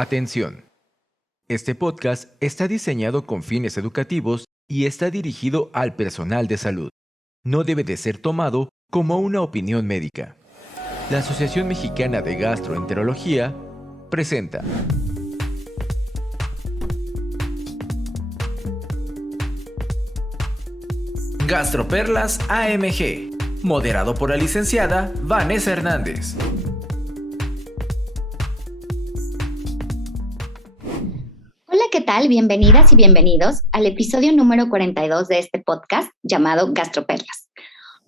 Atención. Este podcast está diseñado con fines educativos y está dirigido al personal de salud. No debe de ser tomado como una opinión médica. La Asociación Mexicana de Gastroenterología presenta Gastroperlas AMG, moderado por la licenciada Vanessa Hernández. Hola, ¿qué tal? Bienvenidas y bienvenidos al episodio número 42 de este podcast llamado Gastroperlas.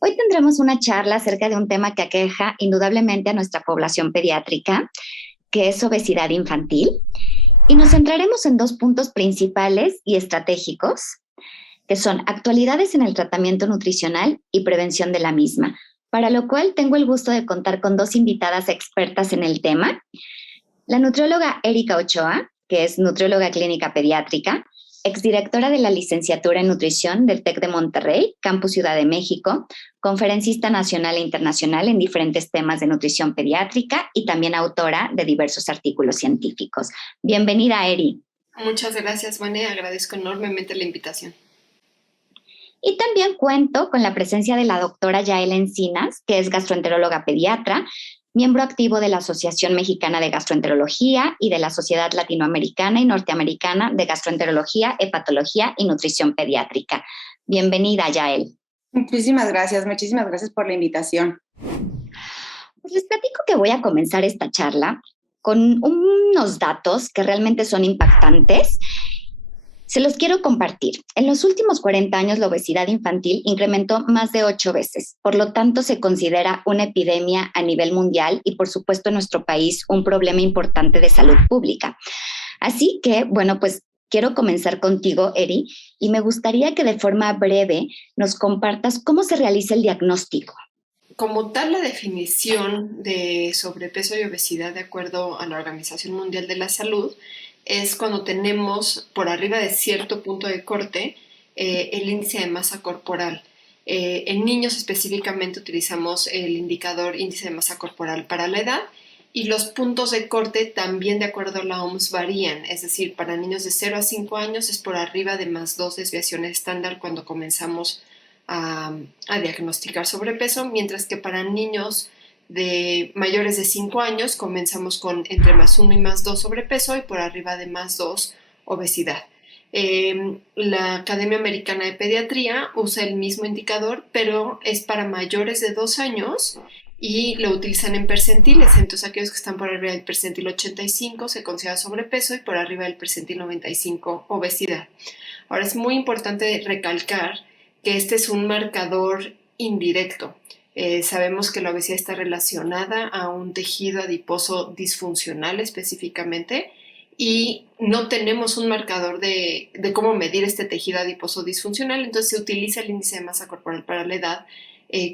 Hoy tendremos una charla acerca de un tema que aqueja indudablemente a nuestra población pediátrica, que es obesidad infantil, y nos centraremos en dos puntos principales y estratégicos, que son actualidades en el tratamiento nutricional y prevención de la misma, para lo cual tengo el gusto de contar con dos invitadas expertas en el tema, la nutrióloga Erika Ochoa, que es nutrióloga clínica pediátrica, exdirectora de la licenciatura en nutrición del TEC de Monterrey, Campus Ciudad de México, conferencista nacional e internacional en diferentes temas de nutrición pediátrica y también autora de diversos artículos científicos. Bienvenida, Eri. Muchas gracias, Vane. Agradezco enormemente la invitación. Y también cuento con la presencia de la doctora Yael Encinas, que es gastroenteróloga pediatra, miembro activo de la Asociación Mexicana de Gastroenterología y de la Sociedad Latinoamericana y Norteamericana de Gastroenterología, Hepatología y Nutrición Pediátrica. Bienvenida, Yael. Muchísimas gracias por la invitación. Pues les platico que voy a comenzar esta charla con unos datos que realmente son impactantes. Se los quiero compartir. En los últimos 40 años, la obesidad infantil incrementó más de 8 veces. Por lo tanto, se considera una epidemia a nivel mundial y, por supuesto, en nuestro país, un problema importante de salud pública. Así que, bueno, pues quiero comenzar contigo, Eri, y me gustaría que de forma breve nos compartas cómo se realiza el diagnóstico. Como tal, la definición de sobrepeso y obesidad, de acuerdo a la Organización Mundial de la Salud, es cuando tenemos por arriba de cierto punto de corte el índice de masa corporal. En niños específicamente utilizamos el indicador índice de masa corporal para la edad y los puntos de corte también de acuerdo a la OMS varían, es decir, para niños de 0 a 5 años es por arriba de más 2 desviaciones estándar cuando comenzamos a diagnosticar sobrepeso, mientras que para niños de mayores de 5 años comenzamos con entre más 1 y más 2 sobrepeso y por arriba de más 2 obesidad. La Academia Americana de Pediatría usa el mismo indicador, pero es para mayores de 2 años y lo utilizan en percentiles. Entonces aquellos que están por arriba del percentil 85 se considera sobrepeso y por arriba del percentil 95 obesidad. Ahora es muy importante recalcar que este es un marcador indirecto. Sabemos que la obesidad está relacionada a un tejido adiposo disfuncional específicamente y no tenemos un marcador de cómo medir este tejido adiposo disfuncional, entonces se utiliza el índice de masa corporal para la edad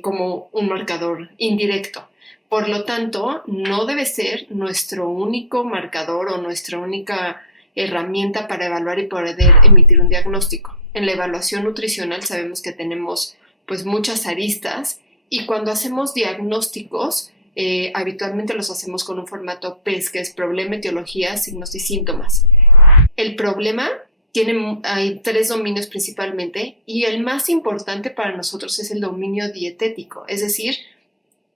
como un marcador indirecto. Por lo tanto, no debe ser nuestro único marcador o nuestra única herramienta para evaluar y poder emitir un diagnóstico. En la evaluación nutricional sabemos que tenemos pues muchas aristas y cuando hacemos diagnósticos habitualmente los hacemos con un formato PES, que es problema, etiología, signos y síntomas. El problema hay 3 dominios principalmente y el más importante para nosotros es el dominio dietético, es decir,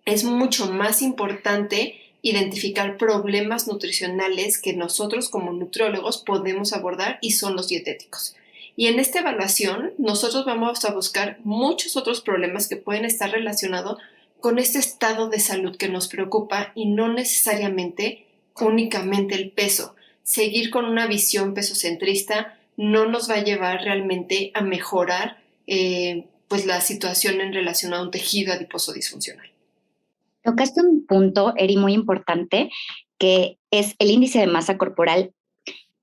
es mucho más importante identificar problemas nutricionales que nosotros como nutriólogos podemos abordar y son los dietéticos. Y en esta evaluación nosotros vamos a buscar muchos otros problemas que pueden estar relacionados con este estado de salud que nos preocupa y no necesariamente únicamente el peso. Seguir con una visión pesocentrista no nos va a llevar realmente a mejorar pues la situación en relación a un tejido adiposo disfuncional. Tocaste un punto, Eri, muy importante, que es el índice de masa corporal,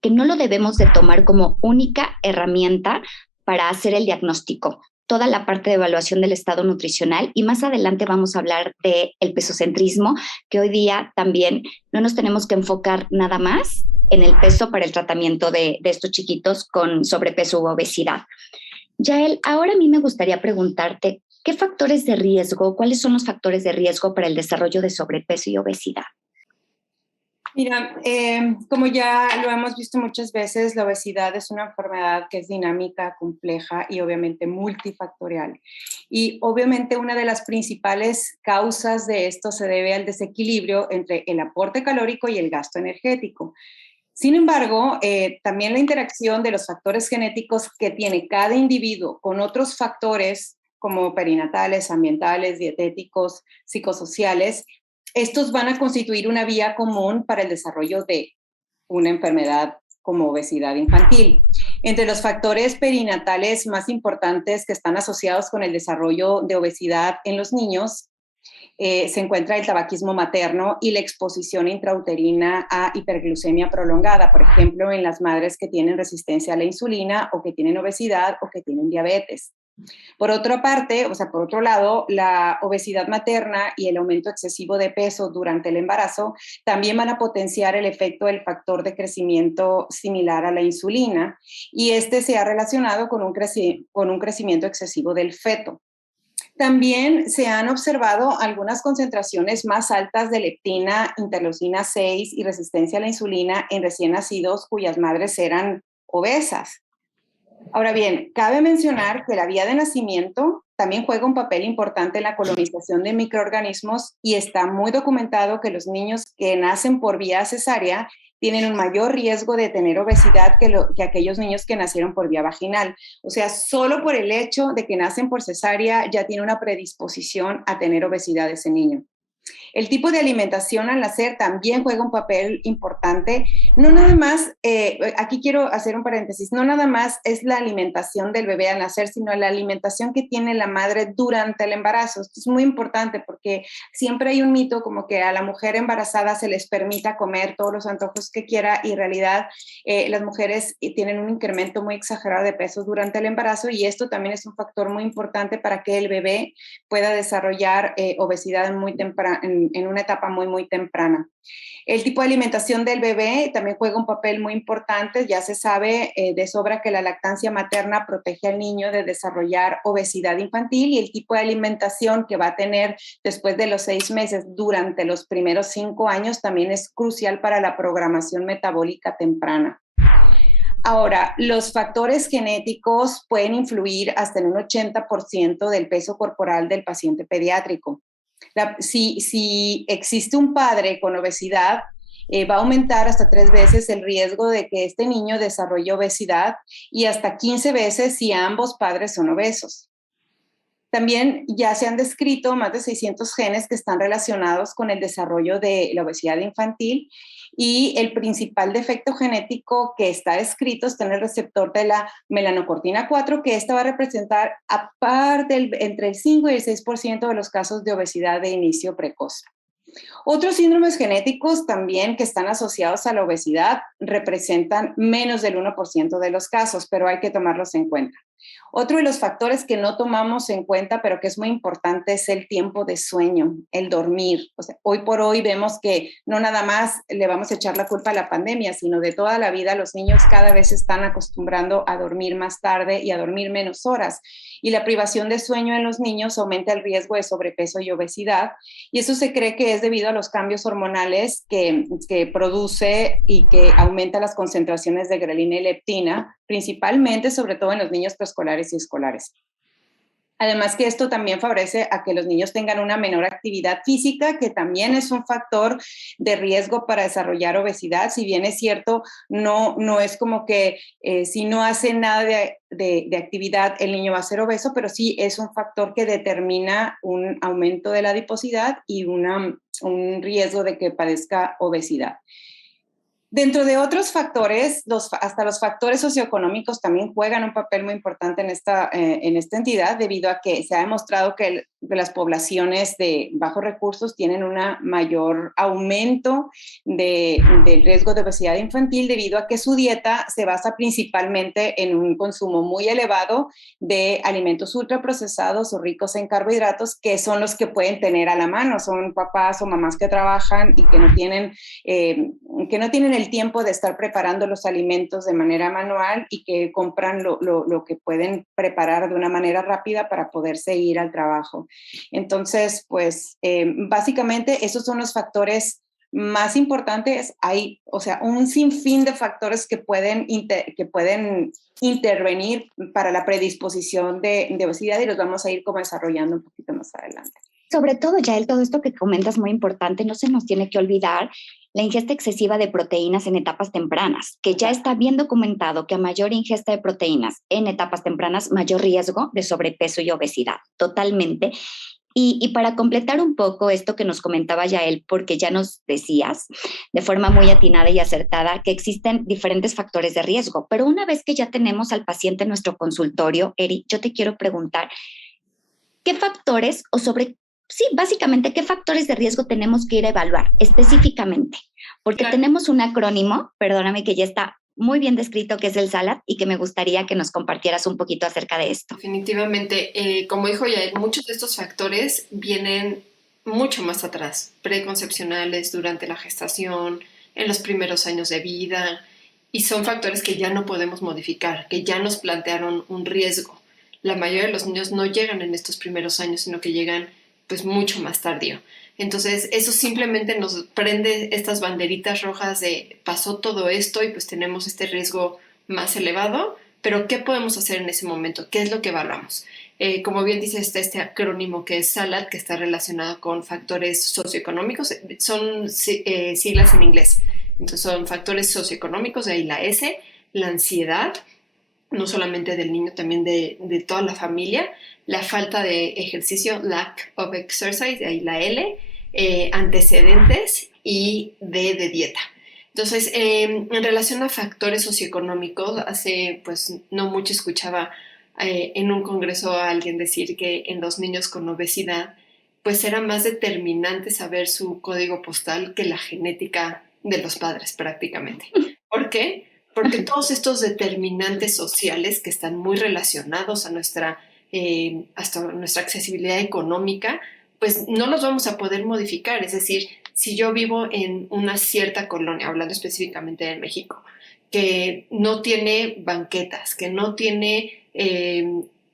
que no lo debemos de tomar como única herramienta para hacer el diagnóstico. Toda la parte de evaluación del estado nutricional y más adelante vamos a hablar del pesocentrismo, que hoy día también no nos tenemos que enfocar nada más en el peso para el tratamiento de estos chiquitos con sobrepeso u obesidad. Yael, ahora a mí me gustaría preguntarte, ¿qué factores de riesgo, cuáles son los factores de riesgo para el desarrollo de sobrepeso y obesidad? Mira, como ya lo hemos visto muchas veces, la obesidad es una enfermedad que es dinámica, compleja y obviamente multifactorial. Y obviamente una de las principales causas de esto se debe al desequilibrio entre el aporte calórico y el gasto energético. Sin embargo, también la interacción de los factores genéticos que tiene cada individuo con otros factores como perinatales, ambientales, dietéticos, psicosociales, estos van a constituir una vía común para el desarrollo de una enfermedad como obesidad infantil. Entre los factores perinatales más importantes que están asociados con el desarrollo de obesidad en los niños se encuentra el tabaquismo materno y la exposición intrauterina a hiperglucemia prolongada, por ejemplo, en las madres que tienen resistencia a la insulina o que tienen obesidad o que tienen diabetes. Por otra parte, o sea, por otro lado, la obesidad materna y el aumento excesivo de peso durante el embarazo también van a potenciar el efecto del factor de crecimiento similar a la insulina y este se ha relacionado con un crecimiento excesivo del feto. También se han observado algunas concentraciones más altas de leptina, interleucina 6 y resistencia a la insulina en recién nacidos cuyas madres eran obesas. Ahora bien, cabe mencionar que la vía de nacimiento también juega un papel importante en la colonización de microorganismos y está muy documentado que los niños que nacen por vía cesárea tienen un mayor riesgo de tener obesidad que aquellos niños que nacieron por vía vaginal. O sea, solo por el hecho de que nacen por cesárea ya tiene una predisposición a tener obesidad ese niño. El tipo de alimentación al nacer también juega un papel importante. No nada más, aquí quiero hacer un paréntesis, no nada más es la alimentación del bebé al nacer, sino la alimentación que tiene la madre durante el embarazo. Esto es muy importante porque siempre hay un mito como que a la mujer embarazada se les permita comer todos los antojos que quiera y en realidad las mujeres tienen un incremento muy exagerado de peso durante el embarazo y esto también es un factor muy importante para que el bebé pueda desarrollar obesidad en una etapa muy, muy temprana. El tipo de alimentación del bebé también juega un papel muy importante. Ya se sabe de sobra que la lactancia materna protege al niño de desarrollar obesidad infantil y el tipo de alimentación que va a tener después de los 6 meses durante los primeros 5 años también es crucial para la programación metabólica temprana. Ahora, los factores genéticos pueden influir hasta en un 80% del peso corporal del paciente pediátrico. Si existe un padre con obesidad, va a aumentar hasta 3 veces el riesgo de que este niño desarrolle obesidad y hasta 15 veces si ambos padres son obesos. También ya se han descrito más de 600 genes que están relacionados con el desarrollo de la obesidad infantil y el principal defecto genético que está descrito está en el receptor de la melanocortina 4, que esta va a representar entre el 5 y el 6% de los casos de obesidad de inicio precoz. Otros síndromes genéticos también que están asociados a la obesidad representan menos del 1% de los casos, pero hay que tomarlos en cuenta. Otro de los factores que no tomamos en cuenta, pero que es muy importante, es el tiempo de sueño, el dormir. O sea, hoy por hoy vemos que no nada más le vamos a echar la culpa a la pandemia, sino de toda la vida los niños cada vez se están acostumbrando a dormir más tarde y a dormir menos horas. Y la privación de sueño en los niños aumenta el riesgo de sobrepeso y obesidad. Y eso se cree que es debido a los cambios hormonales que produce y que aumenta las concentraciones de grelina y leptina, principalmente, sobre todo en los niños preescolares y escolares. Además que esto también favorece a que los niños tengan una menor actividad física, que también es un factor de riesgo para desarrollar obesidad. Si bien es cierto, no es como que si no hace nada de actividad el niño va a ser obeso, pero sí es un factor que determina un aumento de la adiposidad y un riesgo de que padezca obesidad. Dentro de otros factores, hasta los factores socioeconómicos también juegan un papel muy importante en esta entidad, debido a que se ha demostrado que las poblaciones de bajos recursos tienen un mayor aumento del riesgo de obesidad infantil debido a que su dieta se basa principalmente en un consumo muy elevado de alimentos ultraprocesados o ricos en carbohidratos, que son los que pueden tener a la mano. Son papás o mamás que trabajan y que no tienen el tiempo de estar preparando los alimentos de manera manual y que compran lo que pueden preparar de una manera rápida para poderse ir al trabajo. Entonces, pues básicamente esos son los factores más importante es hay, o sea, un sinfín de factores que pueden intervenir para la predisposición de obesidad y los vamos a ir como desarrollando un poquito más adelante. Sobre todo, Yael, todo esto que comentas es muy importante. No se nos tiene que olvidar la ingesta excesiva de proteínas en etapas tempranas, que ya está bien documentado que a mayor ingesta de proteínas en etapas tempranas, mayor riesgo de sobrepeso y obesidad, totalmente. Y para completar un poco esto que nos comentaba Yael, porque ya nos decías de forma muy atinada y acertada que existen diferentes factores de riesgo, pero una vez que ya tenemos al paciente en nuestro consultorio, Eri, yo te quiero preguntar, ¿qué factores o sobre, sí, básicamente, qué factores de riesgo tenemos que ir a evaluar específicamente? Porque Claro. tenemos un acrónimo, perdóname, que ya está muy bien descrito, que es el SALAD, y que me gustaría que nos compartieras un poquito acerca de esto. Definitivamente, como dijo Yael, muchos de estos factores vienen mucho más atrás, preconcepcionales, durante la gestación, en los primeros años de vida, y son factores que ya no podemos modificar, que ya nos plantearon un riesgo. La mayoría de los niños no llegan en estos primeros años, sino que llegan pues mucho más tardío. Entonces, eso simplemente nos prende estas banderitas rojas de pasó todo esto y pues tenemos este riesgo más elevado, pero ¿qué podemos hacer en ese momento? ¿Qué es lo que evaluamos? Como bien dice, está este acrónimo que es SALAD, que está relacionado con factores socioeconómicos, son siglas en inglés. Entonces son factores socioeconómicos, de ahí la S, la ansiedad, no solamente del niño, también de toda la familia, la falta de ejercicio, lack of exercise, de ahí la L, antecedentes y D de dieta. Entonces, en relación a factores socioeconómicos, hace pues no mucho escuchaba en un congreso a alguien decir que en los niños con obesidad pues era más determinante saber su código postal que la genética de los padres prácticamente. ¿Por qué? Porque todos estos determinantes sociales que están muy relacionados a hasta nuestra accesibilidad económica, pues no los vamos a poder modificar. Es decir, si yo vivo en una cierta colonia, hablando específicamente de México, que no tiene banquetas, que no tiene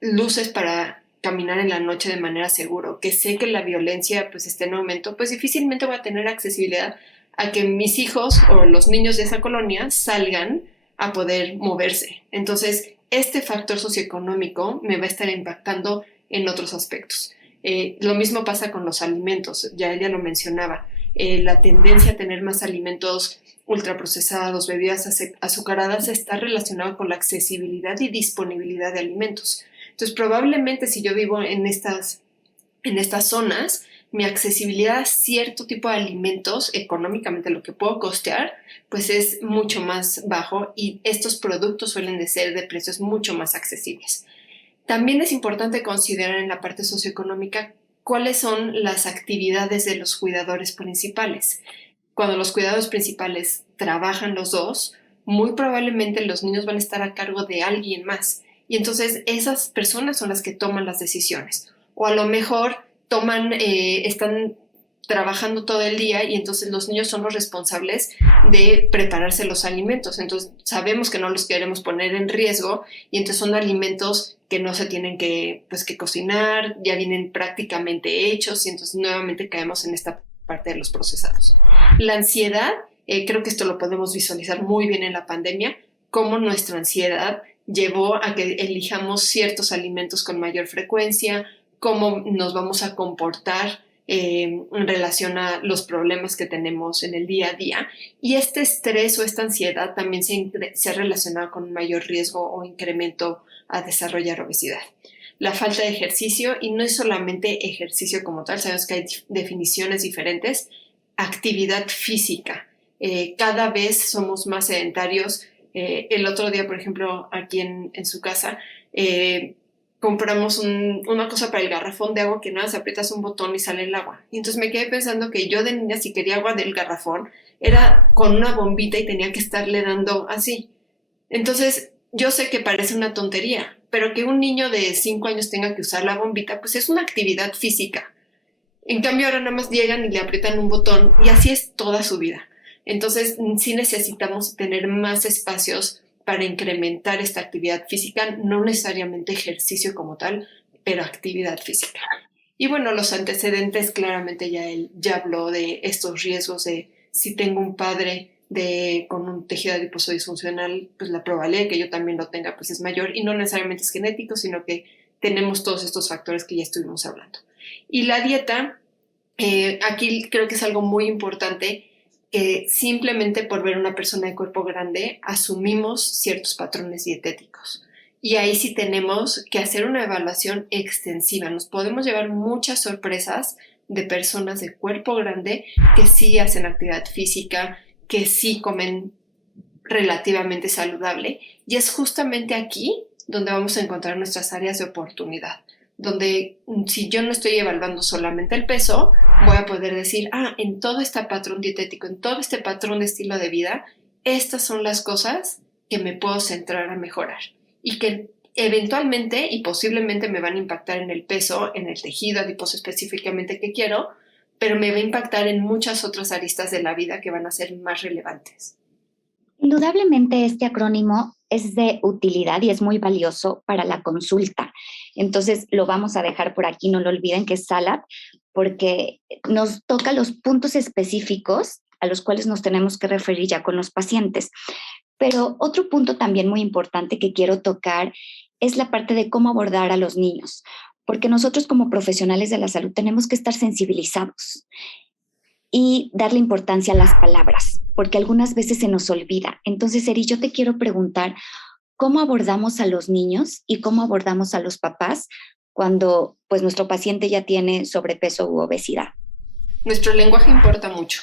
luces para caminar en la noche de manera segura, que sé que la violencia pues está en aumento, pues difícilmente voy a tener accesibilidad a que mis hijos o los niños de esa colonia salgan a poder moverse. Entonces, este factor socioeconómico me va a estar impactando en otros aspectos. Lo mismo pasa con los alimentos, ya ella lo mencionaba, la tendencia a tener más alimentos ultraprocesados, bebidas azucaradas, está relacionado con la accesibilidad y disponibilidad de alimentos. Entonces, probablemente si yo vivo en estas zonas, mi accesibilidad a cierto tipo de alimentos, económicamente lo que puedo costear, pues es mucho más bajo y estos productos suelen de ser de precios mucho más accesibles. También es importante considerar en la parte socioeconómica cuáles son las actividades de los cuidadores principales. Cuando los cuidadores principales trabajan los dos, muy probablemente los niños van a estar a cargo de alguien más. Y entonces esas personas son las que toman las decisiones. O a lo mejor están trabajando todo el día y entonces los niños son los responsables de prepararse los alimentos. Entonces sabemos que no los queremos poner en riesgo y entonces son alimentos que no se tienen que cocinar, ya vienen prácticamente hechos y entonces nuevamente caemos en esta parte de los procesados. La ansiedad, creo que esto lo podemos visualizar muy bien en la pandemia, cómo nuestra ansiedad llevó a que elijamos ciertos alimentos con mayor frecuencia, cómo nos vamos a comportar en relación a los problemas que tenemos en el día a día. Y este estrés o esta ansiedad también se ha relacionado con un mayor riesgo o incremento a desarrollar obesidad. La falta de ejercicio, y no es solamente ejercicio como tal, sabemos que hay definiciones diferentes, actividad física. Cada vez somos más sedentarios. El otro día, por ejemplo, aquí en su casa, compramos una cosa para el garrafón de agua que nada, se aprietas un botón y sale el agua. Y entonces me quedé pensando que yo de niña, si quería agua del garrafón, era con una bombita y tenía que estarle dando así. Entonces, yo sé que parece una tontería, pero que un niño de 5 años tenga que usar la bombita, pues es una actividad física. En cambio, ahora nada más llegan y le aprietan un botón y así es toda su vida. Entonces, sí necesitamos tener más espacios para incrementar esta actividad física, no necesariamente ejercicio como tal, pero actividad física. Y bueno, los antecedentes, claramente ya él ya habló de estos riesgos de Si tengo un padre con un tejido adiposo disfuncional, pues la probabilidad de que yo también lo tenga pues es mayor, y no necesariamente es genético, sino que tenemos todos estos factores que ya estuvimos hablando. Y la dieta, aquí creo que es algo muy importante, que simplemente por ver una persona de cuerpo grande asumimos ciertos patrones dietéticos. Y ahí sí tenemos que hacer una evaluación extensiva. Nos podemos llevar muchas sorpresas de personas de cuerpo grande que sí hacen actividad física, que sí comen relativamente saludable, y es justamente aquí donde vamos a encontrar nuestras áreas de oportunidad, donde si yo no estoy evaluando solamente el peso, voy a poder decir, en todo este patrón dietético, en todo este patrón de estilo de vida, estas son las cosas que me puedo centrar a mejorar y que eventualmente y posiblemente me van a impactar en el peso, en el tejido adiposo específicamente que quiero, pero me va a impactar en muchas otras aristas de la vida que van a ser más relevantes. Indudablemente este acrónimo es de utilidad y es muy valioso para la consulta. Entonces lo vamos a dejar por aquí, no lo olviden, que es SALAD, porque nos toca los puntos específicos a los cuales nos tenemos que referir ya con los pacientes. Pero otro punto también muy importante que quiero tocar es la parte de cómo abordar a los niños, porque nosotros como profesionales de la salud tenemos que estar sensibilizados y darle importancia a las palabras, porque algunas veces se nos olvida. Entonces, Eri, yo te quiero preguntar, ¿cómo abordamos a los niños y cómo abordamos a los papás cuando pues, nuestro paciente ya tiene sobrepeso u obesidad? Nuestro lenguaje importa mucho.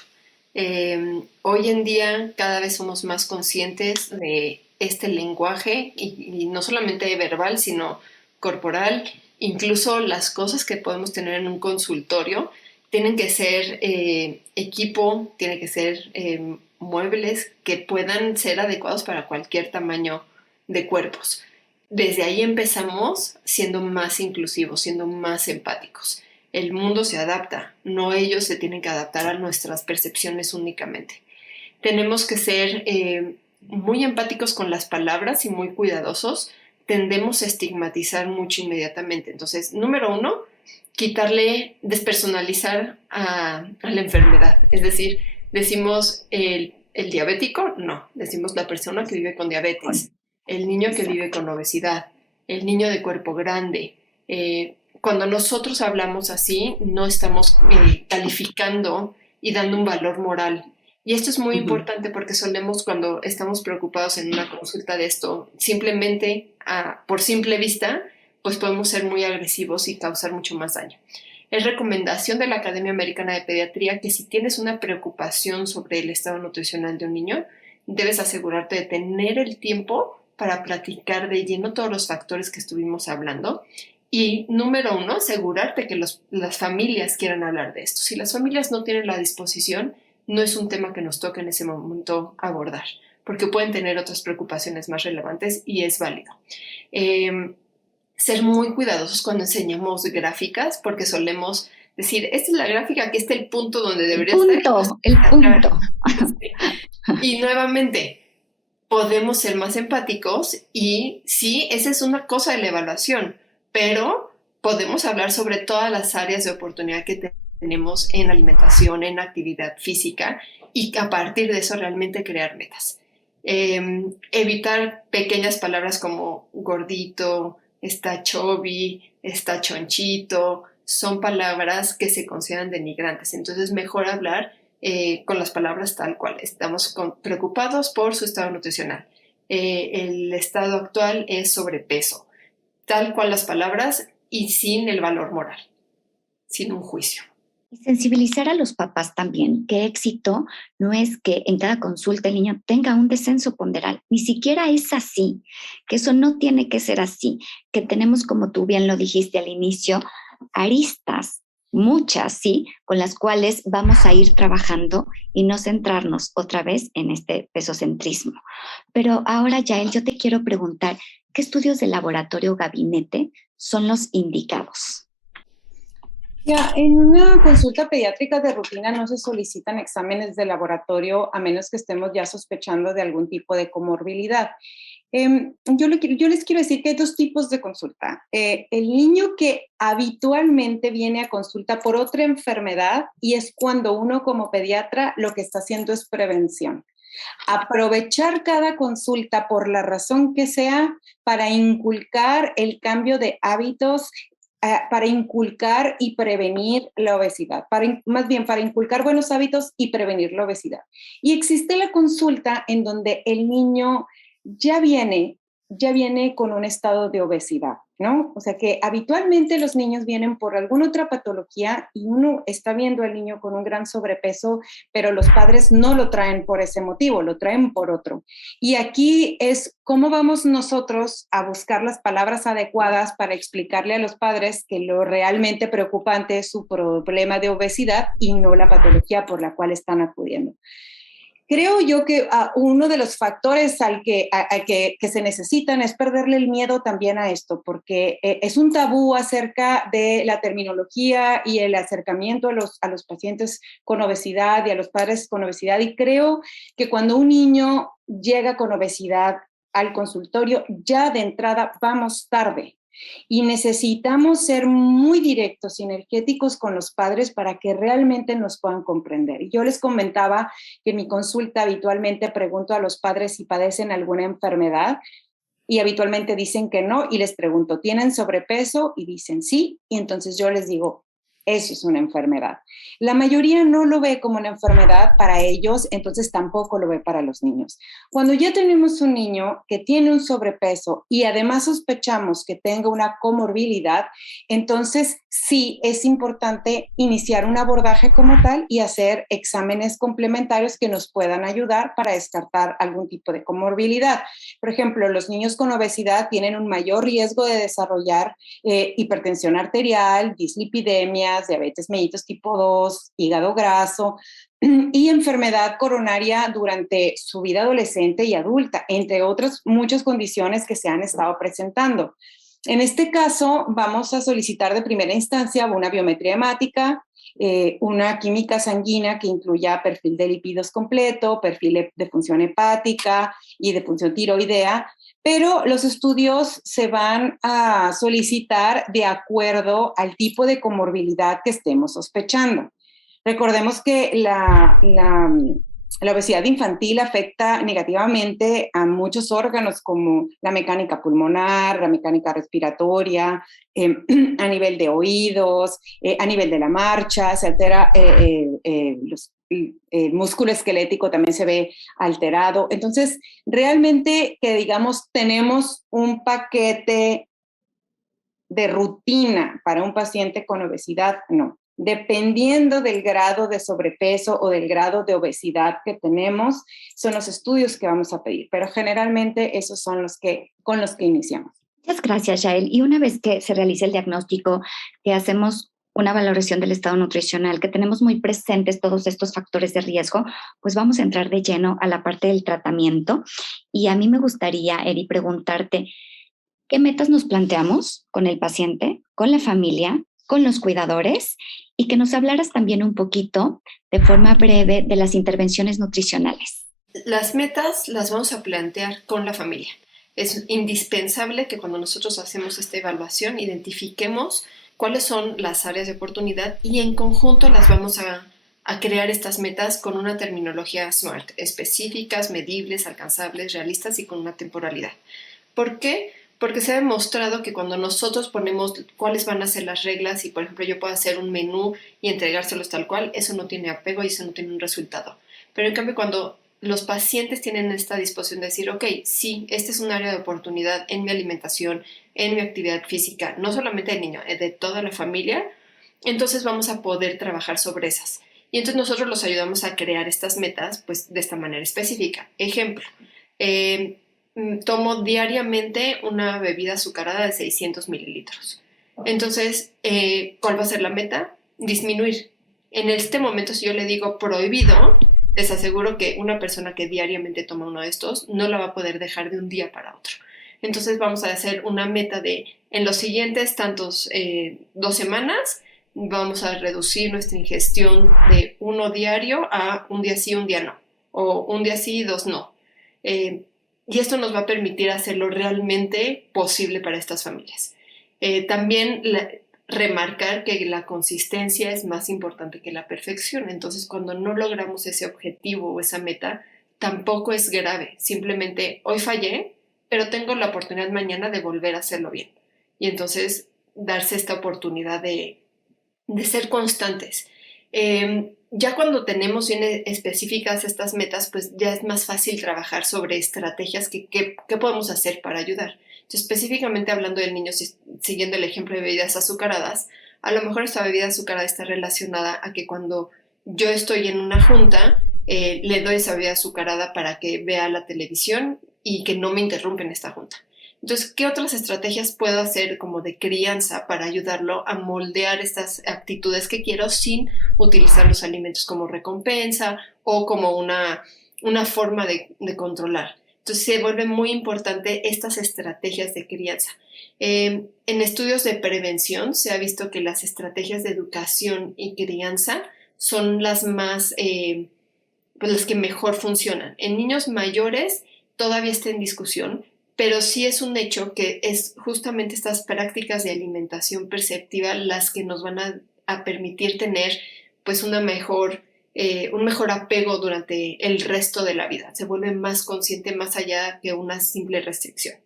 Hoy en día cada vez somos más conscientes de este lenguaje y no solamente verbal, sino corporal. Incluso las cosas que podemos tener en un consultorio tienen que ser equipo, tienen que ser muebles que puedan ser adecuados para cualquier tamaño de cuerpos. Desde ahí empezamos siendo más inclusivos, siendo más empáticos. El mundo se adapta, no ellos se tienen que adaptar a nuestras percepciones únicamente. Tenemos que ser muy empáticos con las palabras y muy cuidadosos. Tendemos a estigmatizar mucho inmediatamente. Entonces, número 1, despersonalizar a la enfermedad. Es decir, decimos el diabético, no, decimos la persona que vive con diabetes, el niño que vive con obesidad, el niño de cuerpo grande. Cuando nosotros hablamos así, no estamos calificando y dando un valor moral. Y esto es muy importante porque solemos, cuando estamos preocupados en una consulta de esto, simplemente por simple vista, pues podemos ser muy agresivos y causar mucho más daño. Es recomendación de la Academia Americana de Pediatría que si tienes una preocupación sobre el estado nutricional de un niño, debes asegurarte de tener el tiempo para platicar de lleno todos los factores que estuvimos hablando. Y número 1, asegurarte que las familias quieran hablar de esto. Si las familias no tienen la disposición, no es un tema que nos toque en ese momento abordar, porque pueden tener otras preocupaciones más relevantes y es válido. Ser muy cuidadosos cuando enseñamos gráficas, porque solemos decir, esta es la gráfica, aquí está el punto donde debería estar. El punto. Y nuevamente, podemos ser más empáticos y sí, esa es una cosa de la evaluación, pero podemos hablar sobre todas las áreas de oportunidad que tenemos en alimentación, en actividad física, y a partir de eso realmente crear metas. Evitar pequeñas palabras como gordito, está chubby, está chonchito, son palabras que se consideran denigrantes. Entonces, mejor hablar con las palabras tal cual. Estamos preocupados por su estado nutricional. El estado actual es sobrepeso. Tal cual las palabras y sin el valor moral, sin un juicio. Y sensibilizar a los papás también, que éxito no es que en cada consulta el niño tenga un descenso ponderal, ni siquiera es así, que eso no tiene que ser así, que tenemos, como tú bien lo dijiste al inicio, aristas, muchas, sí, con las cuales vamos a ir trabajando y no centrarnos otra vez en este pesocentrismo. Pero ahora, Yael, yo te quiero preguntar, ¿qué estudios de laboratorio o gabinete son los indicados? Ya, en una consulta pediátrica de rutina no se solicitan exámenes de laboratorio a menos que estemos ya sospechando de algún tipo de comorbilidad. Yo les quiero decir que hay dos tipos de consulta. El niño que habitualmente viene a consulta por otra enfermedad y es cuando uno como pediatra lo que está haciendo es prevención. Aprovechar cada consulta por la razón que sea para inculcar el cambio de hábitos, para inculcar y prevenir la obesidad, más bien para inculcar buenos hábitos y prevenir la obesidad. Y existe la consulta en donde el niño ya viene, ya viene con un estado de obesidad, ¿no? O sea que habitualmente los niños vienen por alguna otra patología y uno está viendo al niño con un gran sobrepeso, pero los padres no lo traen por ese motivo, lo traen por otro. Y aquí es cómo vamos nosotros a buscar las palabras adecuadas para explicarle a los padres que lo realmente preocupante es su problema de obesidad y no la patología por la cual están acudiendo. Creo yo que uno de los factores que se necesitan es perderle el miedo también a esto, porque es un tabú acerca de la terminología y el acercamiento a los pacientes con obesidad y a los padres con obesidad. Y creo que cuando un niño llega con obesidad al consultorio, ya de entrada vamos tarde. Y necesitamos ser muy directos y energéticos con los padres para que realmente nos puedan comprender. Y yo les comentaba que en mi consulta habitualmente pregunto a los padres si padecen alguna enfermedad y habitualmente dicen que no y les pregunto, ¿tienen sobrepeso? Y dicen sí, y entonces yo les digo, eso es una enfermedad. La mayoría no lo ve como una enfermedad para ellos, entonces tampoco lo ve para los niños. Cuando ya tenemos un niño que tiene un sobrepeso y además sospechamos que tenga una comorbilidad, entonces sí es importante iniciar un abordaje como tal y hacer exámenes complementarios que nos puedan ayudar para descartar algún tipo de comorbilidad. Por ejemplo, los niños con obesidad tienen un mayor riesgo de desarrollar hipertensión arterial, dislipidemias, diabetes mellitus tipo 2, hígado graso y enfermedad coronaria durante su vida adolescente y adulta, entre otras muchas condiciones que se han estado presentando. En este caso, vamos a solicitar de primera instancia una biometría hemática, una química sanguínea que incluya perfil de lípidos completo, perfil de función hepática y de función tiroidea, pero los estudios se van a solicitar de acuerdo al tipo de comorbilidad que estemos sospechando. Recordemos que la obesidad infantil afecta negativamente a muchos órganos como la mecánica pulmonar, la mecánica respiratoria, a nivel de oídos, a nivel de la marcha, se altera el músculo esquelético también se ve alterado. Entonces, realmente que digamos tenemos un paquete de rutina para un paciente con obesidad, no. Dependiendo del grado de sobrepeso o del grado de obesidad que tenemos, son los estudios que vamos a pedir, pero generalmente esos son con los que iniciamos. Muchas gracias, Yael. Y una vez que se realice el diagnóstico, que hacemos una valoración del estado nutricional, que tenemos muy presentes todos estos factores de riesgo, pues vamos a entrar de lleno a la parte del tratamiento. Y a mí me gustaría, Eri, preguntarte, ¿qué metas nos planteamos con el paciente, con la familia, con los cuidadores? Y que nos hablaras también un poquito, de forma breve, de las intervenciones nutricionales. Las metas las vamos a plantear con la familia. Es indispensable que cuando nosotros hacemos esta evaluación identifiquemos cuáles son las áreas de oportunidad y en conjunto las vamos a crear estas metas con una terminología SMART, específicas, medibles, alcanzables, realistas y con una temporalidad. ¿Por qué? Porque se ha demostrado que cuando nosotros ponemos cuáles van a ser las reglas y, por ejemplo, yo puedo hacer un menú y entregárselos tal cual, eso no tiene apego y eso no tiene un resultado. Pero en cambio, cuando los pacientes tienen esta disposición de decir, ok, sí, este es un área de oportunidad en mi alimentación, en mi actividad física, no solamente del niño, de toda la familia, entonces vamos a poder trabajar sobre esas. Y entonces nosotros los ayudamos a crear estas metas pues de esta manera específica. Ejemplo, tomo diariamente una bebida azucarada de 600 mililitros. Entonces, ¿cuál va a ser la meta? Disminuir. En este momento, si yo le digo prohibido, les aseguro que una persona que diariamente toma uno de estos no la va a poder dejar de un día para otro. Entonces vamos a hacer una meta de, en los siguientes 2 semanas, vamos a reducir nuestra ingestión de 1 diario a un día sí, un día no, o un día sí y 2 no. Y esto nos va a permitir hacerlo realmente posible para estas familias. También remarcar que la consistencia es más importante que la perfección. Entonces, cuando no logramos ese objetivo o esa meta, tampoco es grave. Simplemente hoy fallé, pero tengo la oportunidad mañana de volver a hacerlo bien. Y entonces darse esta oportunidad de ser constantes. Ya cuando tenemos bien específicas estas metas, pues ya es más fácil trabajar sobre estrategias que podemos hacer para ayudar. Entonces, específicamente hablando del niño, siguiendo el ejemplo de bebidas azucaradas, a lo mejor esta bebida azucarada está relacionada a que cuando yo estoy en una junta, le doy esa bebida azucarada para que vea la televisión y que no me interrumpen esta junta. Entonces, ¿qué otras estrategias puedo hacer como de crianza para ayudarlo a moldear estas actitudes que quiero sin utilizar los alimentos como recompensa o como una forma de controlar? Entonces, se vuelve muy importante estas estrategias de crianza. En estudios de prevención se ha visto que las estrategias de educación y crianza son las más, pues las que mejor funcionan. En niños mayores todavía está en discusión, pero sí es un hecho que es justamente estas prácticas de alimentación perceptiva las que nos van a permitir tener pues un mejor apego durante el resto de la vida. Se vuelve más consciente más allá de una simple restricción.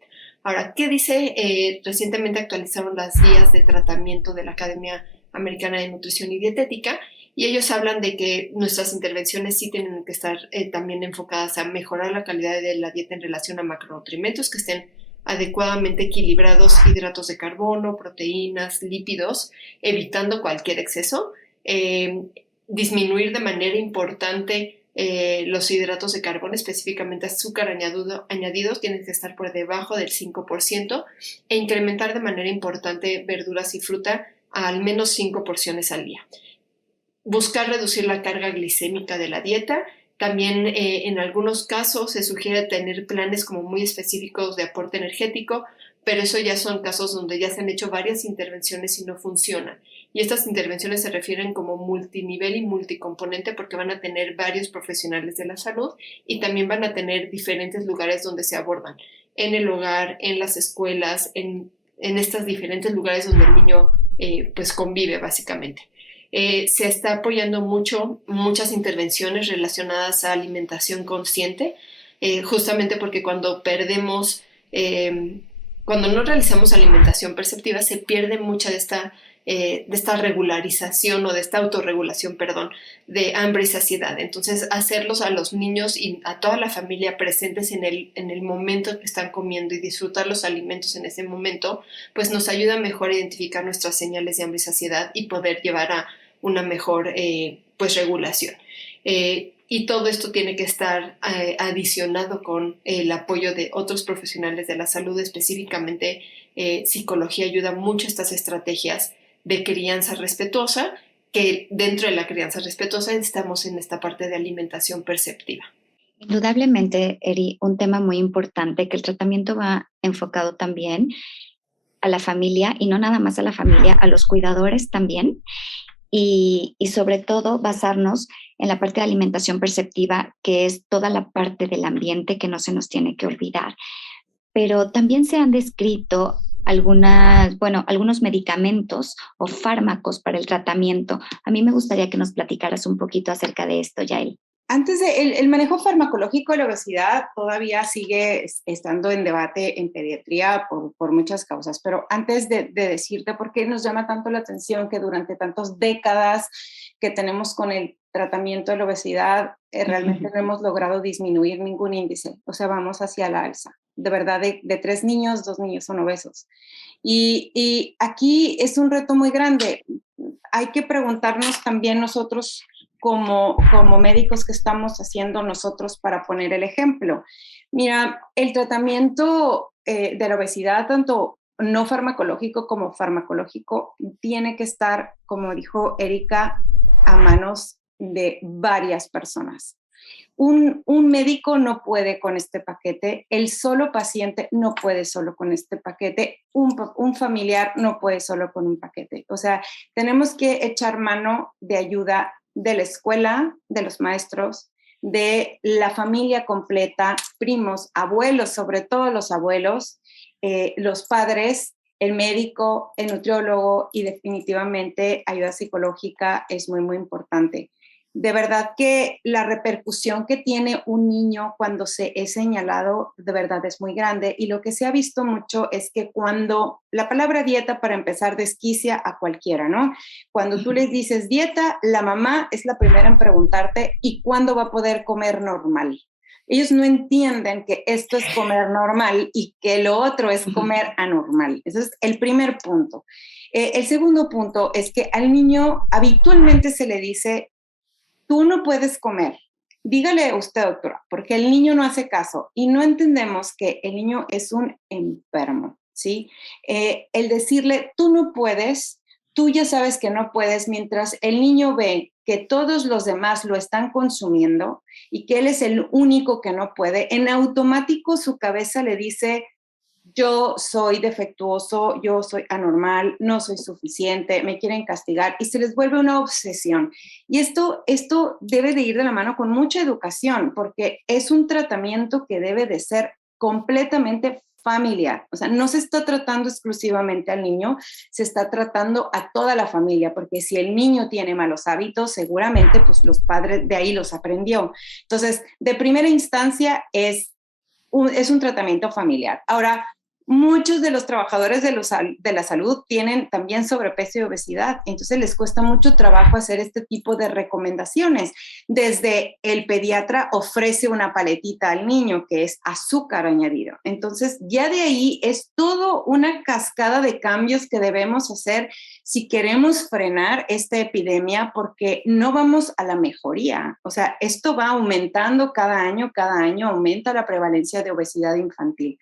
Ahora, ¿qué dice? Recientemente actualizaron las guías de tratamiento de la Academia Americana de Nutrición y Dietética, y ellos hablan de que nuestras intervenciones sí tienen que estar también enfocadas a mejorar la calidad de la dieta en relación a macronutrientes que estén adecuadamente equilibrados, hidratos de carbono, proteínas, lípidos, evitando cualquier exceso, disminuir de manera importante los hidratos de carbono, específicamente azúcar añadidos, tienen que estar por debajo del 5%, e incrementar de manera importante verduras y fruta a al menos 5 porciones al día. Buscar reducir la carga glicémica de la dieta. También en algunos casos se sugiere tener planes como muy específicos de aporte energético, pero eso ya son casos donde ya se han hecho varias intervenciones y no funcionan. Y estas intervenciones se refieren como multinivel y multicomponente porque van a tener varios profesionales de la salud y también van a tener diferentes lugares donde se abordan. En el hogar, en las escuelas, en estos diferentes lugares donde el niño pues convive básicamente. Se está apoyando muchas intervenciones relacionadas a alimentación consciente, justamente porque cuando no realizamos alimentación perceptiva, se pierde mucha de esta regularización o de esta autorregulación, de hambre y saciedad. Entonces, hacerlos a los niños y a toda la familia presentes en el momento que están comiendo y disfrutar los alimentos en ese momento, pues nos ayuda mejor a identificar nuestras señales de hambre y saciedad y poder llevar a una mejor regulación. Y todo esto tiene que estar adicionado con el apoyo de otros profesionales de la salud, específicamente psicología ayuda mucho a estas estrategias de crianza respetuosa, que dentro de la crianza respetuosa estamos en esta parte de alimentación perceptiva. Indudablemente, Eri, un tema muy importante, que el tratamiento va enfocado también a la familia, y no nada más a la familia, a los cuidadores también. Y sobre todo basarnos en la parte de alimentación perceptiva, que es toda la parte del ambiente que no se nos tiene que olvidar. Pero también se han descrito algunos medicamentos o fármacos para el tratamiento. A mí me gustaría que nos platicaras un poquito acerca de esto, Yael. Antes el manejo farmacológico de la obesidad todavía sigue estando en debate en pediatría por muchas causas, pero antes de decirte por qué nos llama tanto la atención que durante tantas décadas que tenemos con el tratamiento de la obesidad, realmente no hemos logrado disminuir ningún índice, o sea, vamos hacia la alza. De verdad, de 3 niños, 2 niños son obesos. Y aquí es un reto muy grande. Hay que preguntarnos también nosotros, como médicos, qué estamos haciendo nosotros para poner el ejemplo. Mira, el tratamiento de la obesidad, tanto no farmacológico como farmacológico, tiene que estar, como dijo Erika, a manos de varias personas. Un médico no puede con este paquete, el solo paciente no puede solo con este paquete, un familiar no puede solo con un paquete. O sea, tenemos que echar mano de ayuda de la escuela, de los maestros, de la familia completa, primos, abuelos, sobre todo los abuelos, los padres, el médico, el nutriólogo y definitivamente ayuda psicológica es muy, muy importante. De verdad que la repercusión que tiene un niño cuando se es señalado, de verdad es muy grande. Y lo que se ha visto mucho es que cuando la palabra dieta, para empezar, desquicia a cualquiera, ¿no? Cuando tú les dices dieta, la mamá es la primera en preguntarte, ¿y cuándo va a poder comer normal? Ellos no entienden que esto es comer normal y que lo otro es comer anormal. Ese es el primer punto. El segundo punto es que al niño habitualmente se le dice, tú no puedes comer. Dígale usted, doctora, porque el niño no hace caso y no entendemos que el niño es un enfermo, ¿sí? El decirle, tú no puedes, tú ya sabes que no puedes, mientras el niño ve que todos los demás lo están consumiendo y que él es el único que no puede, en automático su cabeza le dice, yo soy defectuoso, yo soy anormal, no soy suficiente, me quieren castigar y se les vuelve una obsesión. Y esto debe de ir de la mano con mucha educación porque es un tratamiento que debe de ser completamente familiar. O sea, no se está tratando exclusivamente al niño, se está tratando a toda la familia, porque si el niño tiene malos hábitos, seguramente pues los padres de ahí los aprendió. Entonces, de primera instancia es un tratamiento familiar. Ahora, muchos de los trabajadores de la salud tienen también sobrepeso y obesidad, entonces les cuesta mucho trabajo hacer este tipo de recomendaciones. Desde el pediatra ofrece una paletita al niño que es azúcar añadido. Entonces, ya de ahí es todo una cascada de cambios que debemos hacer si queremos frenar esta epidemia, porque no vamos a la mejoría. O sea, esto va aumentando cada año aumenta la prevalencia de obesidad infantil.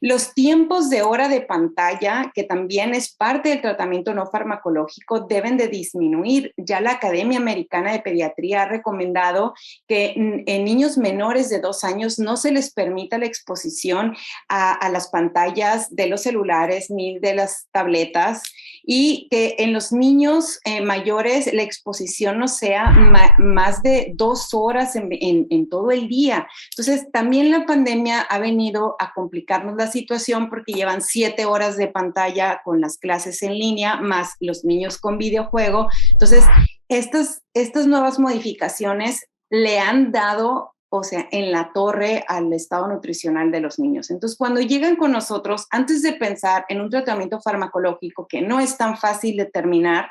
Los tiempos de hora de pantalla, que también es parte del tratamiento no farmacológico, deben de disminuir. Ya la Academia Americana de Pediatría ha recomendado que en niños menores de 2 años no se les permita la exposición a las pantallas de los celulares ni de las tabletas, y que en los niños mayores la exposición no sea más de 2 horas en todo el día. Entonces, también la pandemia ha venido a complicarnos la situación porque llevan 7 horas de pantalla con las clases en línea, más los niños con videojuego. Entonces, estas nuevas modificaciones le han dado, o sea, en la torre al estado nutricional de los niños. Entonces, cuando llegan con nosotros, antes de pensar en un tratamiento farmacológico que no es tan fácil de terminar,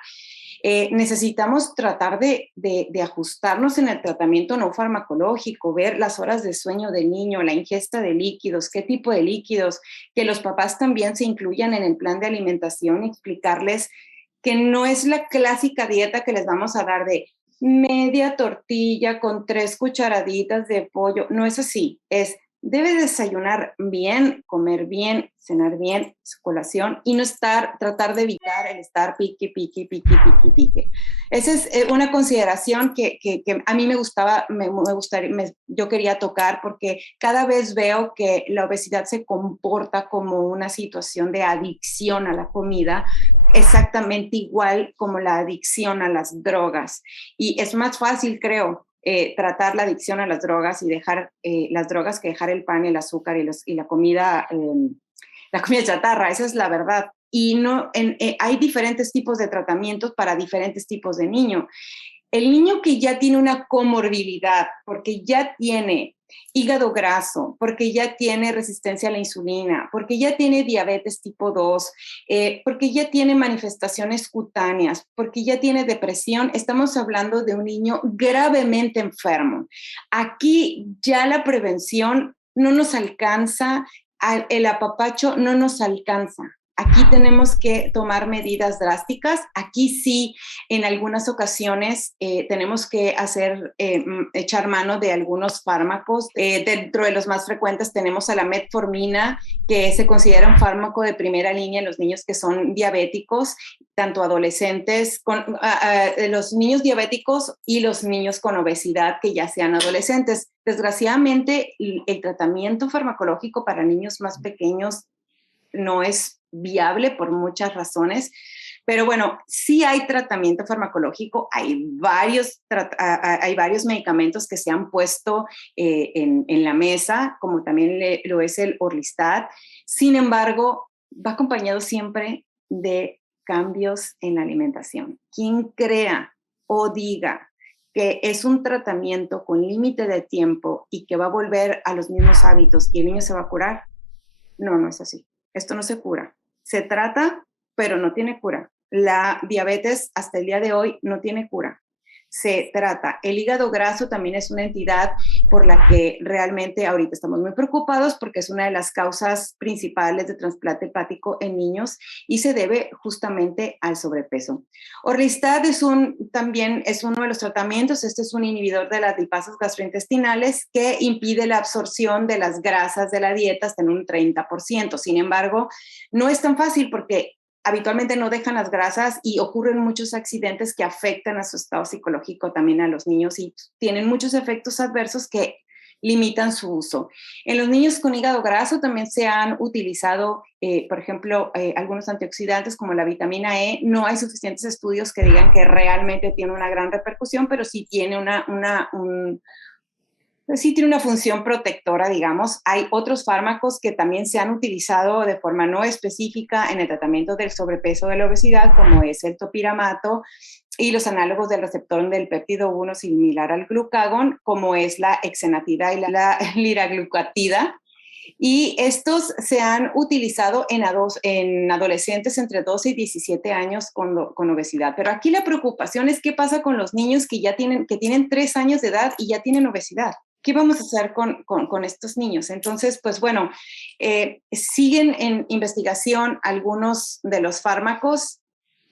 necesitamos tratar de ajustarnos en el tratamiento no farmacológico, ver las horas de sueño del niño, la ingesta de líquidos, qué tipo de líquidos, que los papás también se incluyan en el plan de alimentación y explicarles que no es la clásica dieta que les vamos a dar de media tortilla con 3 cucharaditas de pollo. No es así, debe desayunar bien, comer bien, cenar bien, su colación, y no tratar de evitar el estar pique, pique, pique, pique, pique. Esa es una consideración que a mí me gustaba, yo quería tocar, porque cada vez veo que la obesidad se comporta como una situación de adicción a la comida, exactamente igual como la adicción a las drogas. Y es más fácil, creo, tratar la adicción a las drogas y dejar las drogas que dejar el pan, el azúcar y la comida chatarra, esa es la verdad. Y hay diferentes tipos de tratamientos para diferentes tipos de niños. El niño que ya tiene una comorbilidad, porque ya tiene hígado graso, porque ya tiene resistencia a la insulina, porque ya tiene diabetes tipo 2, porque ya tiene manifestaciones cutáneas, porque ya tiene depresión, estamos hablando de un niño gravemente enfermo. Aquí ya la prevención no nos alcanza, el apapacho no nos alcanza. aquí tenemos que tomar medidas drásticas. Aquí sí, en algunas ocasiones tenemos que echar mano de algunos fármacos. Dentro de los más frecuentes tenemos a la metformina, que se considera un fármaco de primera línea en los niños que son diabéticos, tanto adolescentes, los niños diabéticos y los niños con obesidad que ya sean adolescentes. Desgraciadamente, el tratamiento farmacológico para niños más pequeños no es viable por muchas razones, pero bueno, sí hay tratamiento farmacológico, hay varios medicamentos que se han puesto en la mesa, como también lo es el Orlistat. Sin embargo, va acompañado siempre de cambios en la alimentación. Quien crea o diga que es un tratamiento con límite de tiempo y que va a volver a los mismos hábitos y el niño se va a curar, no es así. Esto no se cura. Se trata, pero no tiene cura. La diabetes hasta el día de hoy no tiene cura. Se trata. El hígado graso también es una entidad por la que realmente ahorita estamos muy preocupados porque es una de las causas principales de trasplante hepático en niños y se debe justamente al sobrepeso. Orlistat también es uno de los tratamientos. Este es un inhibidor de las lipasas gastrointestinales que impide la absorción de las grasas de la dieta hasta en un 30%. Sin embargo, no es tan fácil porque habitualmente no dejan las grasas y ocurren muchos accidentes que afectan a su estado psicológico también a los niños y tienen muchos efectos adversos que limitan su uso. En los niños con hígado graso también se han utilizado, por ejemplo, algunos antioxidantes como la vitamina E. No hay suficientes estudios que digan que realmente tiene una gran repercusión, pero sí tiene sí tiene una función protectora, digamos. Hay otros fármacos que también se han utilizado de forma no específica en el tratamiento del sobrepeso de la obesidad, como es el topiramato y los análogos del receptor del péptido 1 similar al glucagón, como es la exenatida y la liraglutida. Y estos se han utilizado en adolescentes entre 12 y 17 años con obesidad. Pero aquí la preocupación es qué pasa con los niños que tienen 3 años de edad y ya tienen obesidad. ¿Qué vamos a hacer con estos niños? Entonces, pues bueno, siguen en investigación algunos de los fármacos.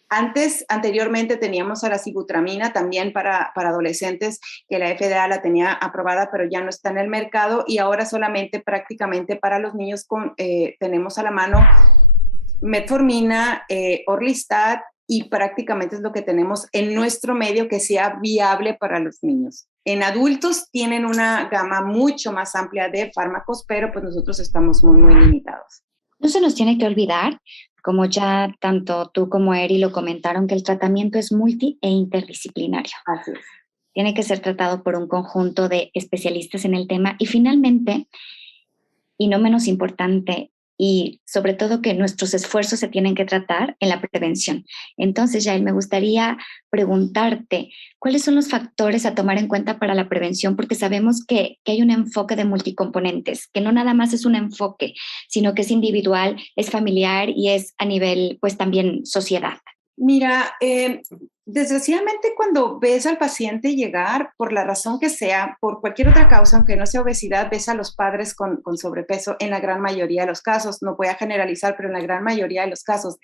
Anteriormente teníamos a la sibutramina también para adolescentes, que la FDA la tenía aprobada, pero ya no está en el mercado, y ahora solamente prácticamente para los niños tenemos a la mano metformina, Orlistat, y prácticamente es lo que tenemos en nuestro medio que sea viable para los niños. En adultos tienen una gama mucho más amplia de fármacos, pero pues nosotros estamos muy, muy limitados. No se nos tiene que olvidar, como ya tanto tú como Eri lo comentaron, que el tratamiento es multi e interdisciplinario. Así es. Tiene que ser tratado por un conjunto de especialistas en el tema y finalmente, y no menos importante, y sobre todo que nuestros esfuerzos se tienen que tratar en la prevención. Entonces, Yael, me gustaría preguntarte, ¿cuáles son los factores a tomar en cuenta para la prevención? Porque sabemos que hay un enfoque de multicomponentes, que no nada más es un enfoque, sino que es individual, es familiar y es a nivel, pues también sociedad. Mira, desgraciadamente cuando ves al paciente llegar, por la razón que sea, por cualquier otra causa, aunque no sea obesidad, ves a los padres con sobrepeso en la gran mayoría de los casos. No voy a generalizar, pero en la gran mayoría de los casos.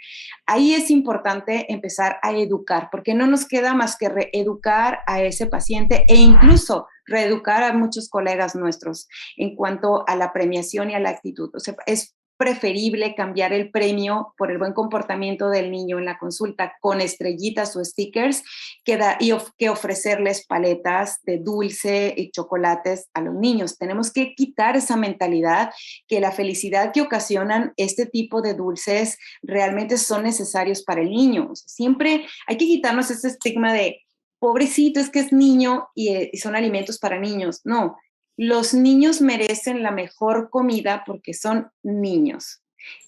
Ahí es importante empezar a educar, porque no nos queda más que reeducar a ese paciente e incluso reeducar a muchos colegas nuestros en cuanto a la premiación y a la actitud. O sea, es preferible cambiar el premio por el buen comportamiento del niño en la consulta con estrellitas o stickers que ofrecerles paletas de dulce y chocolates a los niños. Tenemos que quitar esa mentalidad que la felicidad que ocasionan este tipo de dulces realmente son necesarios para el niño. O sea, siempre hay que quitarnos ese estigma de pobrecito, es que es niño y son alimentos para niños. No. Los niños merecen la mejor comida porque son niños.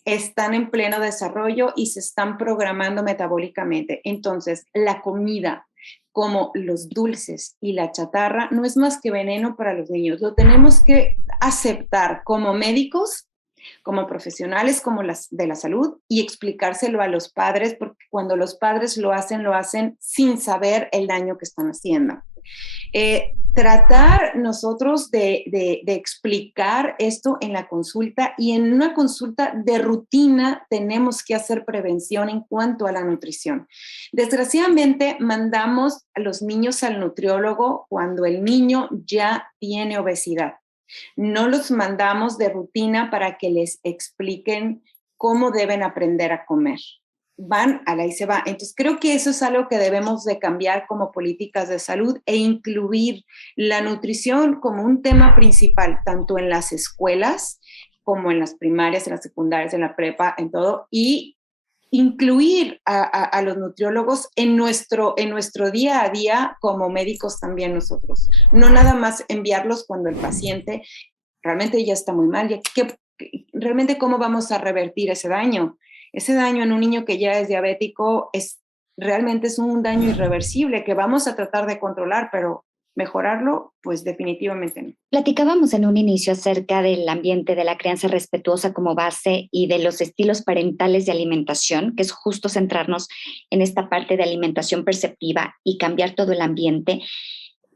Están en pleno desarrollo y se están programando metabólicamente. Entonces, la comida, como los dulces y la chatarra, no es más que veneno para los niños. Lo tenemos que aceptar como médicos, como profesionales como de la salud y explicárselo a los padres, porque cuando los padres lo hacen sin saber el daño que están haciendo. Tratar nosotros de explicar esto en la consulta, y en una consulta de rutina tenemos que hacer prevención en cuanto a la nutrición. Desgraciadamente mandamos a los niños al nutriólogo cuando el niño ya tiene obesidad. No los mandamos de rutina para que les expliquen cómo deben aprender a comer. Van a la y se va. Entonces creo que eso es algo que debemos de cambiar como políticas de salud e incluir la nutrición como un tema principal, tanto en las escuelas como en las primarias, en las secundarias, en la prepa, en todo, y incluir a los nutriólogos en nuestro día a día como médicos también nosotros. No nada más enviarlos cuando el paciente realmente ya está muy mal. Realmente, ¿cómo vamos a revertir ese daño? Ese daño en un niño que ya es diabético realmente es un daño irreversible que vamos a tratar de controlar, pero mejorarlo, pues definitivamente no. Platicábamos en un inicio acerca del ambiente de la crianza respetuosa como base y de los estilos parentales de alimentación, que es justo centrarnos en esta parte de alimentación perceptiva y cambiar todo el ambiente,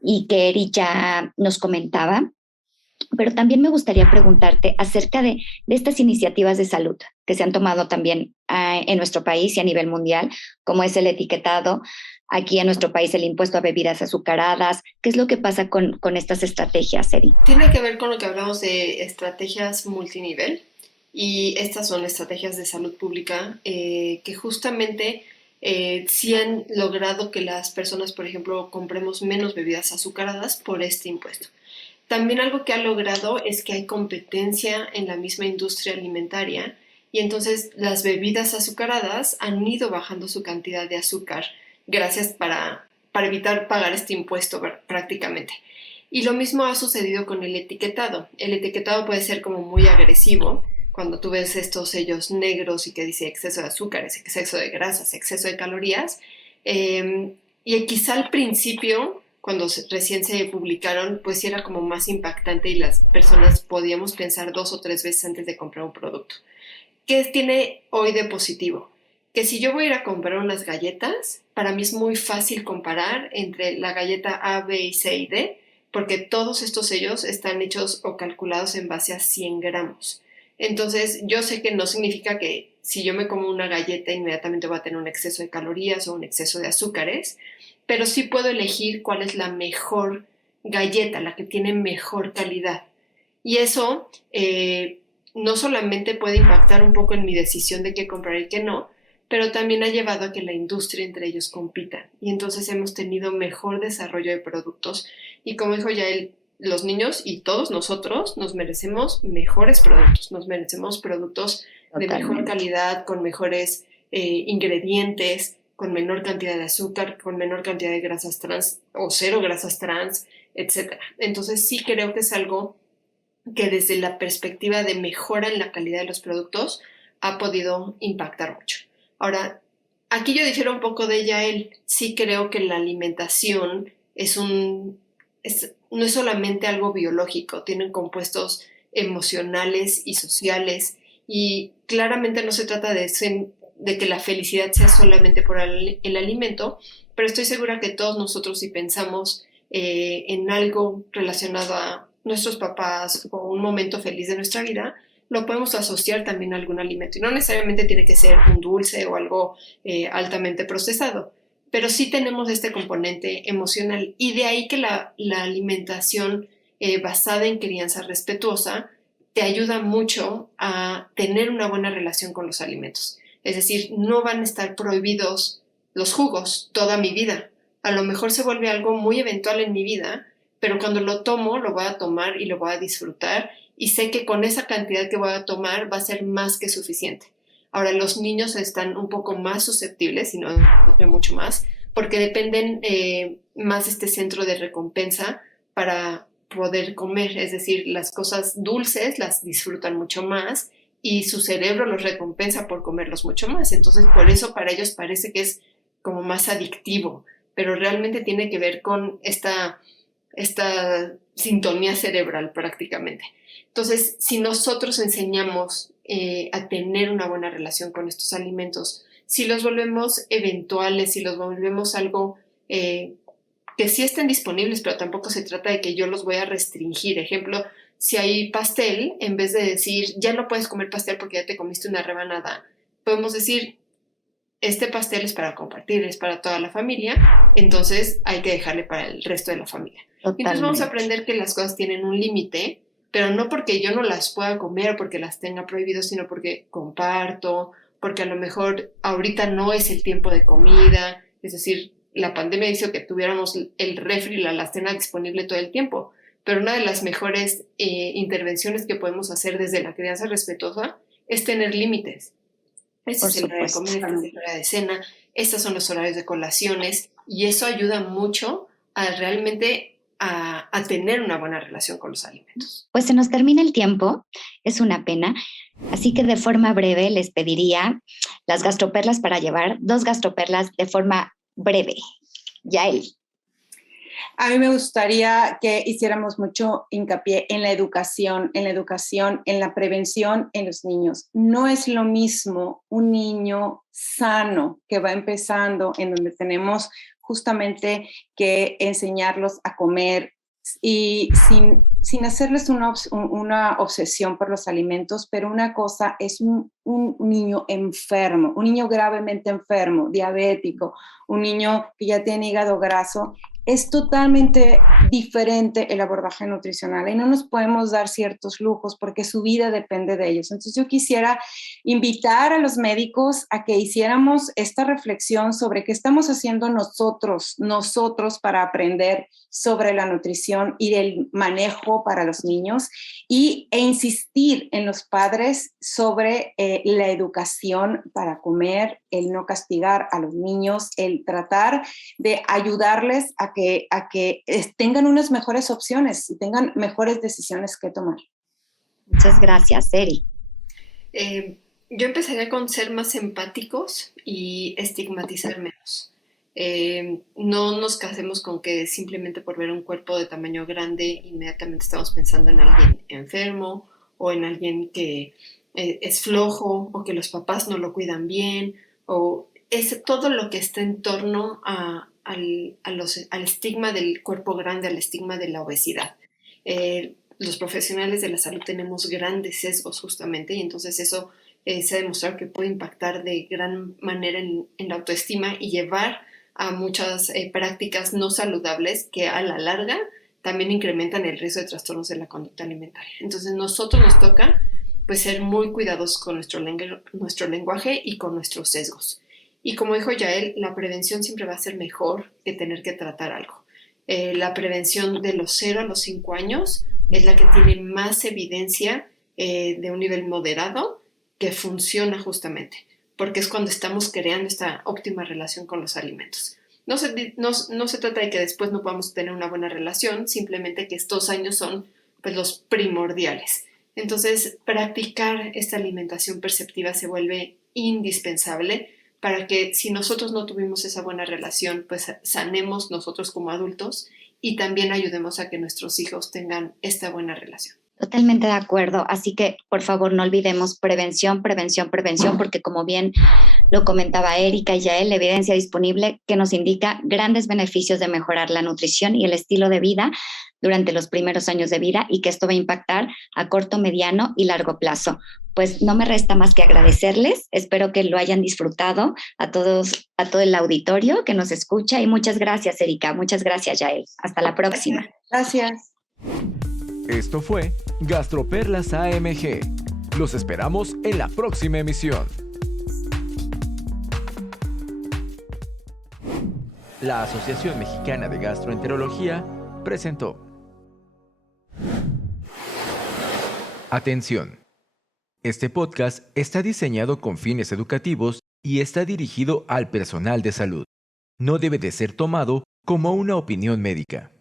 y que Eri ya nos comentaba. Pero también me gustaría preguntarte acerca de estas iniciativas de salud que se han tomado también en nuestro país y a nivel mundial, como es el etiquetado, aquí en nuestro país el impuesto a bebidas azucaradas. ¿Qué es lo que pasa con estas estrategias, Eri? Tiene que ver con lo que hablamos de estrategias multinivel, y estas son estrategias de salud pública que justamente sí han logrado que las personas, por ejemplo, compremos menos bebidas azucaradas por este impuesto. También algo que ha logrado es que hay competencia en la misma industria alimentaria, y entonces las bebidas azucaradas han ido bajando su cantidad de azúcar gracias para evitar pagar este impuesto prácticamente. Y lo mismo ha sucedido con el etiquetado. El etiquetado puede ser como muy agresivo cuando tú ves estos sellos negros y que dice exceso de azúcares, exceso de grasas, exceso de calorías. Y quizá al principio, cuando recién se publicaron, pues sí era como más impactante y las personas podíamos pensar 2 o 3 veces antes de comprar un producto. ¿Qué tiene hoy de positivo? Que si yo voy a ir a comprar unas galletas, para mí es muy fácil comparar entre la galleta A, B y C y D, porque todos estos sellos están hechos o calculados en base a 100 gramos. Entonces, yo sé que no significa que si yo me como una galleta inmediatamente voy a tener un exceso de calorías o un exceso de azúcares, pero sí puedo elegir cuál es la mejor galleta, la que tiene mejor calidad. Y eso no solamente puede impactar un poco en mi decisión de qué comprar y qué no, pero también ha llevado a que la industria entre ellos compita. Y entonces hemos tenido mejor desarrollo de productos. Y como dijo ya él, los niños y todos nosotros nos merecemos mejores productos, nos merecemos productos de mejor calidad, con mejores ingredientes, con menor cantidad de azúcar, con menor cantidad de grasas trans o 0 grasas trans, etc. Entonces sí creo que es algo que desde la perspectiva de mejora en la calidad de los productos ha podido impactar mucho. Ahora, aquí yo difiero un poco de Yael. Sí creo que la alimentación no es solamente algo biológico, tienen compuestos emocionales y sociales, y claramente no se trata de que la felicidad sea solamente por el alimento, pero estoy segura que todos nosotros, si pensamos en algo relacionado a nuestros papás o un momento feliz de nuestra vida, lo podemos asociar también a algún alimento. Y no necesariamente tiene que ser un dulce o algo altamente procesado, pero sí tenemos este componente emocional. Y de ahí que la alimentación basada en crianza respetuosa te ayuda mucho a tener una buena relación con los alimentos. Es decir, no van a estar prohibidos los jugos toda mi vida. A lo mejor se vuelve algo muy eventual en mi vida, pero cuando lo tomo, lo voy a tomar y lo voy a disfrutar, y sé que con esa cantidad que voy a tomar va a ser más que suficiente. Ahora, los niños están un poco más susceptibles, y no mucho más, porque dependen más de este centro de recompensa para poder comer. Es decir, las cosas dulces las disfrutan mucho más y su cerebro los recompensa por comerlos mucho más. Entonces, por eso para ellos parece que es como más adictivo, pero realmente tiene que ver con esta sintonía cerebral prácticamente. Entonces, si nosotros enseñamos a tener una buena relación con estos alimentos, si los volvemos eventuales, si los volvemos algo que sí estén disponibles, pero tampoco se trata de que yo los voy a restringir. Ejemplo, si hay pastel, en vez de decir, ya no puedes comer pastel porque ya te comiste una rebanada, podemos decir, este pastel es para compartir, es para toda la familia, entonces hay que dejarle para el resto de la familia. Totalmente. Entonces vamos a aprender que las cosas tienen un límite, pero no porque yo no las pueda comer o porque las tenga prohibido, sino porque comparto, porque a lo mejor ahorita no es el tiempo de comida, es decir, la pandemia hizo que tuviéramos el refri y la alacena disponible todo el tiempo, pero una de las mejores intervenciones que podemos hacer desde la crianza respetuosa es tener límites. Este es el horario de comida, este es el horario de cena, estos son los horarios de colaciones, y eso ayuda mucho a realmente a tener una buena relación con los alimentos. Pues se nos termina el tiempo, es una pena, así que de forma breve les pediría las gastroperlas para llevar, 2 gastroperlas de forma breve. Yael. A mí me gustaría que hiciéramos mucho hincapié en la educación, en la prevención en los niños. No es lo mismo un niño sano que va empezando, en donde tenemos justamente que enseñarlos a comer y sin hacerles una obsesión por los alimentos, pero una cosa es un niño enfermo, un niño gravemente enfermo, diabético, un niño que ya tiene hígado graso. Es totalmente diferente el abordaje nutricional y no nos podemos dar ciertos lujos porque su vida depende de ellos. Entonces yo quisiera invitar a los médicos a que hiciéramos esta reflexión sobre qué estamos haciendo nosotros para aprender sobre la nutrición y el manejo para los niños e insistir en los padres sobre la educación para comer, el no castigar a los niños, el tratar de ayudarles a que tengan unas mejores opciones y tengan mejores decisiones que tomar. Muchas gracias, Eri. Yo empezaría con ser más empáticos y estigmatizar menos. No nos casemos con que simplemente por ver un cuerpo de tamaño grande inmediatamente estamos pensando en alguien enfermo o en alguien que es flojo o que los papás no lo cuidan bien o es todo lo que está en torno al estigma del cuerpo grande, al estigma de la obesidad. Los profesionales de la salud tenemos grandes sesgos justamente y entonces eso se ha demostrado que puede impactar de gran manera en la autoestima y llevar a muchas prácticas no saludables que a la larga también incrementan el riesgo de trastornos de la conducta alimentaria. Entonces nosotros nos toca pues ser muy cuidadosos con nuestro lenguaje y con nuestros sesgos. Y como dijo Yael, la prevención siempre va a ser mejor que tener que tratar algo. La prevención de los 0 a los 5 años es la que tiene más evidencia de un nivel moderado que funciona justamente, porque es cuando estamos creando esta óptima relación con los alimentos. No se trata de que después no podamos tener una buena relación, simplemente que estos años son pues, los primordiales. Entonces, practicar esta alimentación perceptiva se vuelve indispensable para que si nosotros no tuvimos esa buena relación, pues sanemos nosotros como adultos y también ayudemos a que nuestros hijos tengan esta buena relación. Totalmente de acuerdo. Así que, por favor, no olvidemos prevención, porque como bien lo comentaba Erika y Yael, la evidencia disponible que nos indica grandes beneficios de mejorar la nutrición y el estilo de vida durante los primeros años de vida y que esto va a impactar a corto, mediano y largo plazo. Pues no me resta más que agradecerles. Espero que lo hayan disfrutado a todo el auditorio que nos escucha y muchas gracias, Erika. Muchas gracias, Yael. Hasta la próxima. Gracias. Esto fue Gastroperlas AMG. Los esperamos en la próxima emisión. La Asociación Mexicana de Gastroenterología presentó. Atención. Este podcast está diseñado con fines educativos y está dirigido al personal de salud. No debe de ser tomado como una opinión médica.